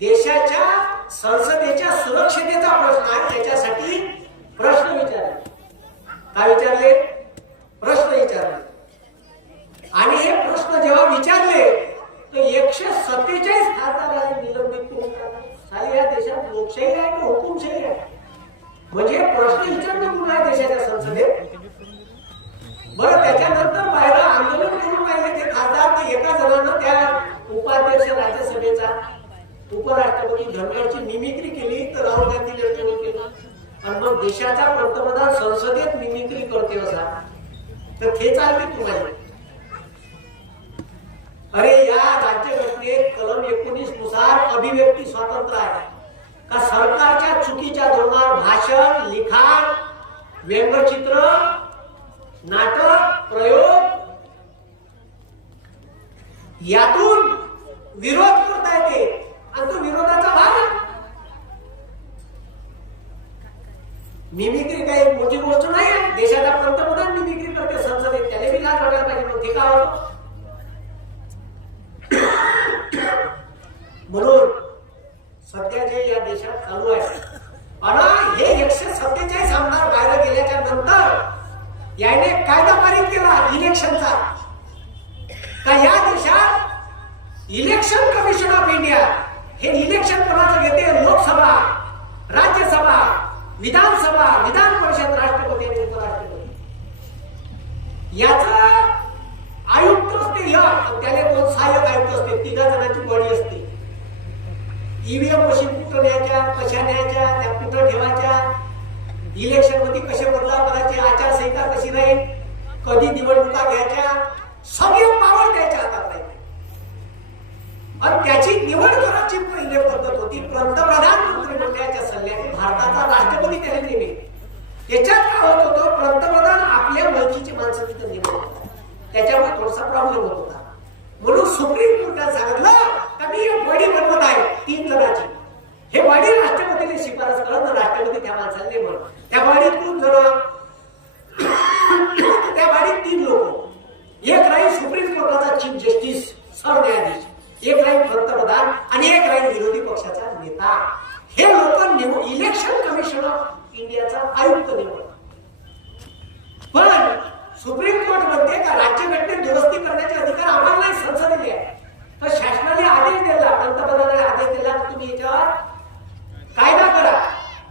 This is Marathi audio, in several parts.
देशाच्या संसदेच्या सुरक्षतेचा प्रश्न आहे, त्याच्यासाठी प्रश्न विचारले. काय विचारले? प्रश्न विचारले. आणि हे प्रश्न जेव्हा विचारले तर 147 खासदारांनी निलंबित करून टाकले. या देशात लोकशाही आहे की हुकुमशाही आहे? म्हणजे प्रश्न विचारणं कुठं आहे देशाच्या संसदेत? बरं, त्याच्यानंतर बाहेर आंदोलन करून राहिले ते खासदार. ते एका जणांना त्या उपाध्यक्ष राज्यसभेचा उपराष्ट्रपती धनगरची मिमिक्री केली तर राहुल गांधी लढवून केलं. आणि मग देशाचा पंतप्रधान संसदेत मिमिक्री करते असा तर ते चालते तुम्हाला? अरे, या राज्यघटनेत कलम 19 नुसार अभिव्यक्ती स्वातंत्र्य आहे का? सरकारच्या चुकीच्या धोरणावर भाषण, लिखाण, व्यंगचित्र, नाटक, प्रयोग यातून विरोध करता येते आणि तो विरोधाचा भाग. मिमिक्री काही मोठी गोष्ट नाही. देशाचा पंतप्रधान मिमिक्री करते संसदेत, त्याने बी लाज वाटायला पाहिजे. मग ठीक आहे. म्हणून सध्या जे या देशात चालू आहे आणि हे 147 आमदार बाहेर गेल्याच्या नंतर याने कायदा पारित केला इलेक्शनचा का या देशात इलेक्शन कमिशन ऑफ इंडिया हे इलेक्शन कोणाचं घेते? लोकसभा, राज्यसभा, विधानसभा, विधान परिषद, राष्ट्रपती आणि उपराष्ट्रपती. याचं आयुक्त असते त्याला 2 सहाय्यक आयुक्त असते. 3 जणांची बॉडी असते. ईव्हीएम मशीन कुठं न्यायच्या, कशा न्यायच्या, त्या कुठं ठेवायच्या, इलेक्शन मध्ये कसे बदलाव करायचे, आचारसंहिता कशी राहील, कधी निवडणुका घ्यायच्या, सगळे पावर त्याच्या हातात राहील. आणि त्याची निवड करायची पहिली पद्धत होती पंतप्रधान मंत्रिमंडळाच्या सल्ल्याने. भारताचा राष्ट्रपती त्याने नेमे. त्याच्यात काय होत होतं? पंतप्रधान आपल्या ओळखीची माणसं तिथे नेमत. त्याच्यामुळे थोडासा प्रॉब्लेम होत होता. म्हणून सुप्रीम कोर्टाने सांगितलं का मी एक बॉडी बनवत आहे 3 जणांची. हे बॉडी राष्ट्रपतीने शिफारस करत, राष्ट्रपती त्या माणसाला नेमत. त्या बॉडीत 3 जण, त्या बॉडीत 3 लोक. एक राहील सुप्रीम कोर्टाचा चीफ जस्टिस, सरन्यायाधीश, एक राहील पंतप्रधान आणि एक राहील विरोधी पक्षाचा नेता. हे लोक इलेक्शन कमिशन ऑफ इंडियाचा आयुक्त नेमत. पण सुप्रीम कोर्ट म्हणते का राज्यघटनेत दुरुस्ती करण्याचे अधिकार आम्हाला नाही, संसदेने आहे. तर शासनाने आदेश दिला, पंतप्रधानाने आदेश दिला की तुम्ही याच्यावर कायदा करा.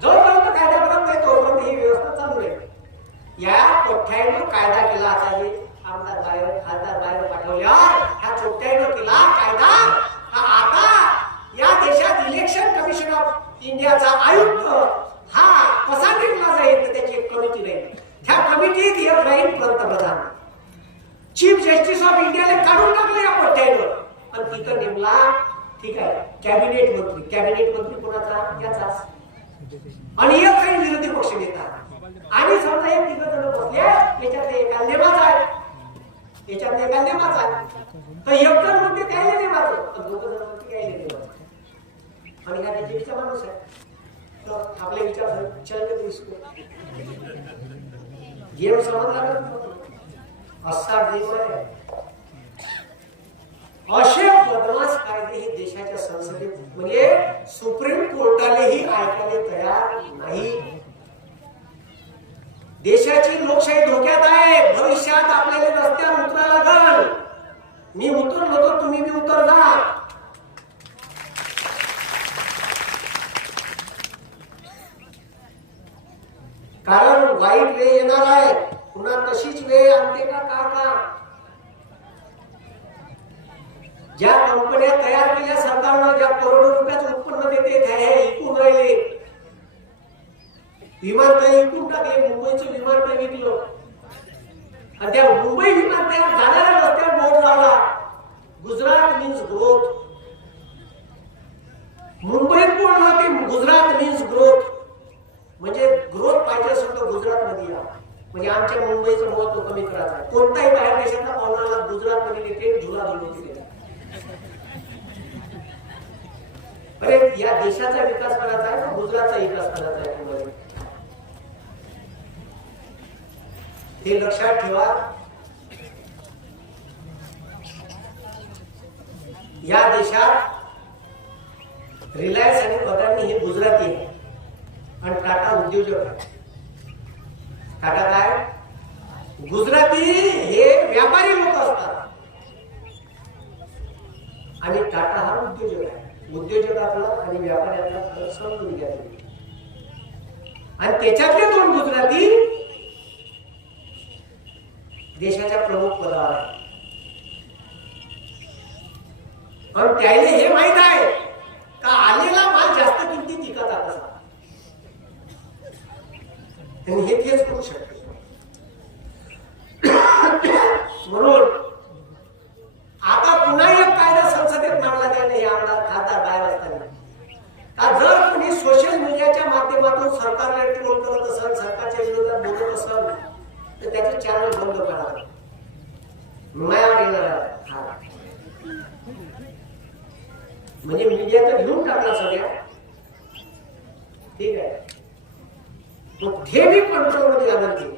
जोपर्यंत कायदा करत नाही तोपर्यंत ही व्यवस्था चालू राहील. या कोठ्यानं कायदा केला. आता हे आमदार बाहेर, खासदार बाहेर पाठवल्यावर ह्या चोट्यानं केला कायदा. आता या देशात इलेक्शन कमिशन ऑफ इंडियाचा आयुक्त हा कसा नेमला जाईल तर त्याची एक कमिटी राहील. त्या कमिटीत एक राहील पंतप्रधान. चीफ जस्टिस ऑफ इंडियाला काढून टाकलं या कोठ्यानं आणि तिथं नेमला, ठीक आहे, कॅबिनेट मंत्री. कॅबिनेट मंत्री कोणाचा? याचाच. आणि एक काही विरोधी पक्ष नेता. आणि समजा एक 3 जण बसले, याच्यातले एका नेमाचा आहे, याच्यातले एका नेमाचा आहे. तर एक जण म्हणते त्याला नेमाचं, 2 जण म्हणते त्याला नेमाचं. आणि का त्याचे माणूस आहे तर आपले विचार चलने तो इसको गेम समजला असा देव आहे. असे बदमाश कायदे हे देशाच्या संसदेत म्हणजे सुप्रीम कोर्टानेही ऐकायला तयार नाही. देशाची लोकशाही धोक्यात आहे. भविष्यात आपल्याला रस्त्यावर उतरायला लागल. मी उतरलो तर तुम्ही बी उतर जा. कारण वाईट वेळ येणार आहे. पुन्हा तशीच वेळ आणते का काका? ज्या कंपन्या तयार केल्या सरकारनं, ज्या करोडो रुपयाचं उत्पन्न देते त्या इकून राहिले. विमानतळ इकून टाकले. मुंबईचं विमानतळ विकलं आणि त्या मुंबई विमानतळात जाणाऱ्या रस्त्यावर बोर्ड लावला, गुजरात मीन्स ग्रोथ. मुंबईत बोर्ड लावते, गुजरात मीन्स ग्रोथ. म्हणजे ग्रोथ पाहिजे असेल तर गुजरात मध्ये या. म्हणजे आमच्या मुंबईचं महत्व कमी करायचं आहे. कोणताही बाहेर देशातला पाहुणाला गुजरात मध्ये नेते झुला झुलवती देतात. अरे, या देशाचा विकास करायचा आहे का गुजरातचा विकास करायचा आहे? हे लक्षात ठेवा. या देशात रिलायन्स आणि अदानी हे गुजराती आहे आणि टाटा उद्योजक आहे. टाटा काय? गुजराती हे व्यापारी लोक असतात आणि टाटा हा उद्योजक आहे. उद्योजकातला आणि व्यापाऱ्यातला फरक समजून घ्या तुम्ही. आणि त्याच्यातले दोन गुजराती देशाच्या प्रमुख पदावर आहेत. पण त्याला हे माहित आहे का आलेला माल जास्त किमतीत विकता कसा, आणि हे तेच करू शकते. म्हणून आता पुन्हा एक कायदा संसदेत मांडला त्याने, हे आमदार खासदार बाहेर असताना, का जर कोणी सोशल मीडियाच्या माध्यमातून सरकारला ट्रोल करत असेल, सरकारच्या विरोधात बोलत असेल, तर त्याचे चॅनल बंद करा. मायावर येणार म्हणजे मीडिया तर घेऊन टाकला सगळ्या, ठीक आहे, हे बी कंट्रोल मध्ये आणून केलं.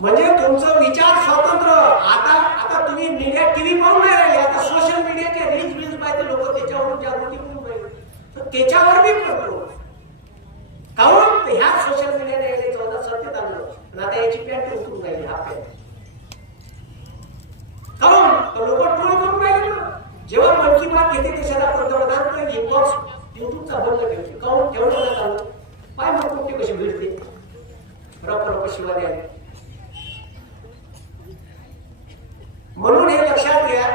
म्हणजे तुमचं विचार स्वातंत्र्य. आता तुम्ही मीडिया टीव्ही पाहून नाही राहिले, आता सोशल मीडियाचे रील्स पाहिजे लोक, त्याच्यावरून जागृती करून पाहिजे, तर त्याच्यावर बी कंट्रोल. काहून ह्या सोशल मीडियाने 14 सत्तेत आणलं, पण आता याची पॅन्ट उतरून राहिली, हा पॅन्ट. काहून लोक ट्रोल करून राहिले ना. जेव्हा मन की बात घेते देशाला पंतप्रधान, तर इनबॉक्स युट्यूबचा बंद ठेवते. काहून ठेवलं ना चालू पाय मग कुठे कशी भिडते, रप शिवाय आले. म्हणून हे लक्षात घ्या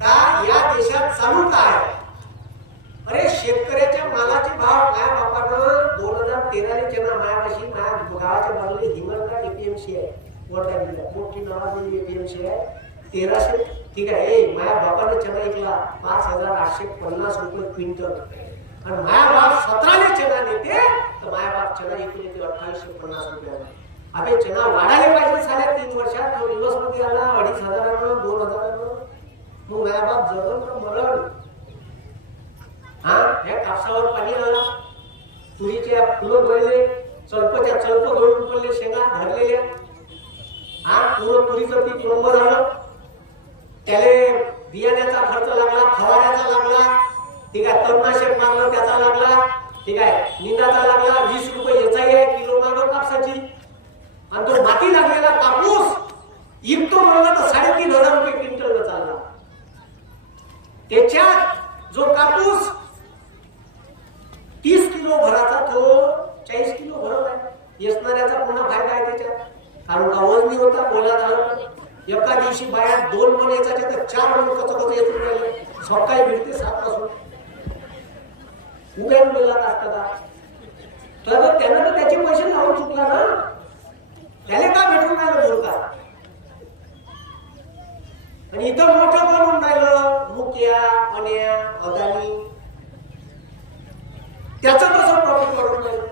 का या देशात चालू काय. अरे शेतकऱ्याच्या मालाचे भाव माया बापानं 2013 चना मायापाशी माया गावाच्या बाजूला हिंगणघाट एपीएमसी आहे, वर्धा जिल्ह्यात मोठी नावाजलेली एपीएमसी आहे. 1300 ठीक आहे. माया बापानं चना ऐकला 5850 रुपये क्विंटल, आणि माया बाप 17 चना देते, तर माया बाप चना ऐकून येते 2850 रुपयाला. अबे चना वाढायला पाहिजे साल्या 3 वर्षात. तो दिवस मध्ये आला 2500, 2000. मग माया बाप जगन मरण. हा या कापसावर पाणी आला, तुरीच्या फुलं गळले, चलपच्या चलप गळून पडले, शेंगा धरलेल्या. हा पूर्ण तुरीचं पीक नंबर झालं. त्याला बियाण्याचा खर्च लागला, फवाऱ्याचा लागला, ठीक आहे, तणनाशक मारलं त्याचा लागला, ठीक आहे, निंदाचा लागला. 20 रुपये याचाही आहे किलो मागं कापसाची. आणि तो माती लागलेला कापूस इकतो म्हणलं तर 3500 रुपये क्विंटल चालला. त्याच्यात जो कापूस 30 किलो भराचा तो 40 किलो भरत आहे. येसणाऱ्याचा पुन्हा फायदा आहे त्याच्यात, कारण का वजनी होता, बोला झालं. एका दिवशी बाया 2 मन यायचा तर 4 मन कच येत राहिले. सकाळी भेटते 7 पासून उद्या वेळेला असतात. तर त्यानं तर त्याचे पैसे लावून चुकला ना, त्याला का भेटून राहिलं बोलता. आणि इथं मोठं करून राहिलं मुख्या अण्या अदानी, त्याचं कसं प्रॉफिट करून राहिलं.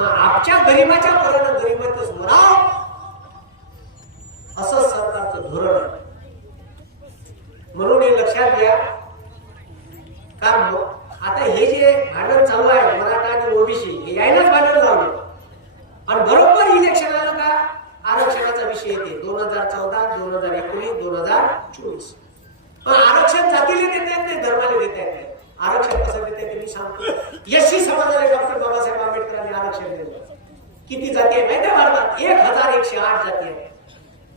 आमच्या गरीबाच्या पर्यंत गरीबातच मराव असं सरकारचं धोरण आहे. म्हणून हे लक्षात घ्या का आता हे जे भांडण चालू आहे मराठा आणि ओबीसी, हे यायलाच भांडण लावलं. आणि बरोबर इलेक्शन आलं का आरक्षणाचा विषय येते. 2014, 2019, 2024. पण आरक्षण जातीला देता येत नाही, धर्माला देता येत नाही. आरक्षण कसं देता येते मी सांगतो. एससी समाजाला डॉक्टर बाबासाहेब आंबेडकरांनी आरक्षण दिलं. किती जाती आहे माहिती आहे भारतात? 1108 जाती आहे.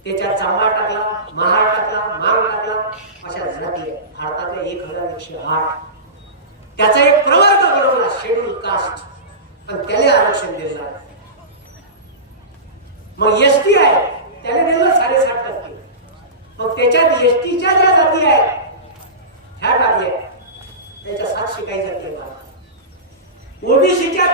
त्याच्यात चांभार टाकला, महार टाकला, मांग टाकला, अशा जाती आहे भारतातल्या 1108. त्याचा एक प्रवर्ग बनवला शेड्यूल कास्ट, पण त्याला आरक्षण दिलं. मग एसटी आहे त्याला दिलं 7.5%. मग त्याच्यात एसटीच्या ज्या जाती आहेत